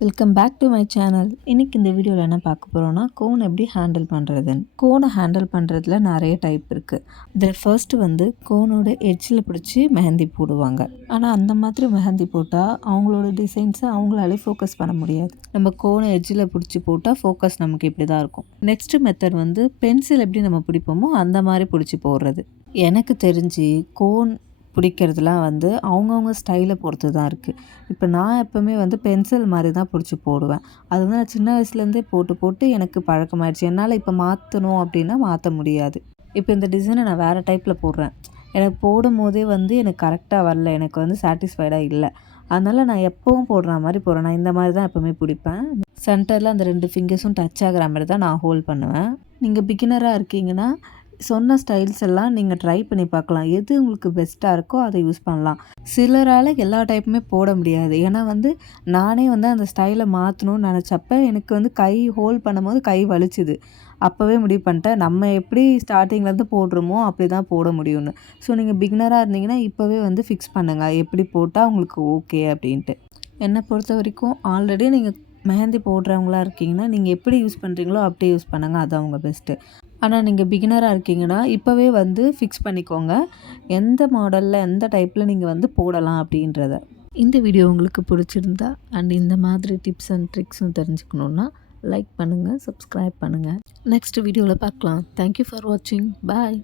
Welcome back to my channel. இன்றைக்கி இந்த வீடியோவில் என்ன பார்க்க போகிறோன்னா, கோன் எப்படி ஹேண்டில் பண்ணுறதுன்னு. கோனை ஹேண்டில் பண்ணுறதுல நிறைய டைப் இருக்குது. இதில் ஃபர்ஸ்ட்டு வந்து கோனோட எட்ஜில் பிடிச்சி மெஹந்தி போடுவாங்க. ஆனால் அந்த மாதிரி மெஹந்தி போட்டால் அவங்களோட டிசைன்ஸை அவங்களாலே ஃபோக்கஸ் பண்ண முடியாது. நம்ம கோனை எட்ஜில் பிடிச்சி போட்டால் ஃபோக்கஸ் நமக்கு இப்படி தான் இருக்கும். நெக்ஸ்ட்டு மெத்தட் வந்து பென்சில் எப்படி நம்ம பிடிப்போமோ அந்த மாதிரி பிடிச்சி போடுறது. எனக்கு தெரிஞ்சு கோன் பிடிக்கிறதுலாம் வந்து அவங்கவுங்க ஸ்டைலை பொறுத்து தான் இருக்குது. இப்போ நான் எப்போவுமே வந்து பென்சில் மாதிரி தான் பிடிச்சி போடுவேன். அது வந்து நான் சின்ன வயசுலேருந்தே போட்டு போட்டு எனக்கு பழக்கமாயிடுச்சு. என்னால் இப்போ மாற்றணும் அப்படின்னா மாற்ற முடியாது. இப்போ இந்த டிசைனை நான் வேறு டைப்பில் போடுறேன். எனக்கு போடும் போதே வந்து எனக்கு கரெக்டாக வரல, எனக்கு வந்து சாட்டிஸ்ஃபைடாக இல்லை. அதனால் நான் எப்போவும் போடுற மாதிரி போடுறேன். நான் இந்த மாதிரி தான் எப்போவுமே பிடிப்பேன். சென்டரில் அந்த 2 ஃபிங்கர்ஸும் டச் ஆகிற மாதிரி தான் நான் ஹோல்ட் பண்ணுவேன். நீங்கள் பிகினராக இருக்கீங்கன்னா சொன்ன ஸ்டைல்ஸ் எல்லாம் நீங்கள் ட்ரை பண்ணி பார்க்கலாம். எது உங்களுக்கு பெஸ்ட்டாக இருக்கோ அதை யூஸ் பண்ணலாம். சிலரால் எல்லா டைப்புமே போட முடியாது. ஏன்னா வந்து நானே வந்து அந்த ஸ்டைலை மாற்றணும்னு நினச்சப்ப எனக்கு வந்து கை ஹோல்ட் பண்ணும்போது கை வலிச்சுது. அப்போவே முடிவு பண்ணிட்டேன், நம்ம எப்படி ஸ்டார்டிங்லேருந்து போடுறோமோ அப்படி தான் போட முடியும்னு. ஸோ நீங்கள் பிகினராக இருந்தீங்கன்னா இப்போவே வந்து ஃபிக்ஸ் பண்ணுங்கள் எப்படி போட்டால் உங்களுக்கு ஓகே அப்படின்ட்டு. என்னை பொறுத்த வரைக்கும் ஆல்ரெடி நீங்கள் மெஹந்தி போடுறவங்களா இருக்கீங்கன்னா நீங்கள் எப்படி யூஸ் பண்ணுறீங்களோ அப்படியே யூஸ் பண்ணுங்கள், அது அவங்க பெஸ்ட்டு. ஆனால் நீங்கள் பிகினராக இருக்கீங்கன்னா இப்போவே வந்து ஃபிக்ஸ் பண்ணிக்கோங்க, எந்த மாடலில் எந்த டைப்பில் நீங்கள் வந்து போடலாம் அப்படின்றத. இந்த வீடியோ உங்களுக்கு பிடிச்சிருந்தா அண்ட் இந்த மாதிரி டிப்ஸ் அண்ட் ட்ரிக்ஸும் தெரிஞ்சுக்கணுன்னா லைக் பண்ணுங்கள், சப்ஸ்கிரைப் பண்ணுங்கள். நெக்ஸ்ட் வீடியோவில் பார்க்கலாம். தேங்க்யூ ஃபார் வாட்சிங். பாய்.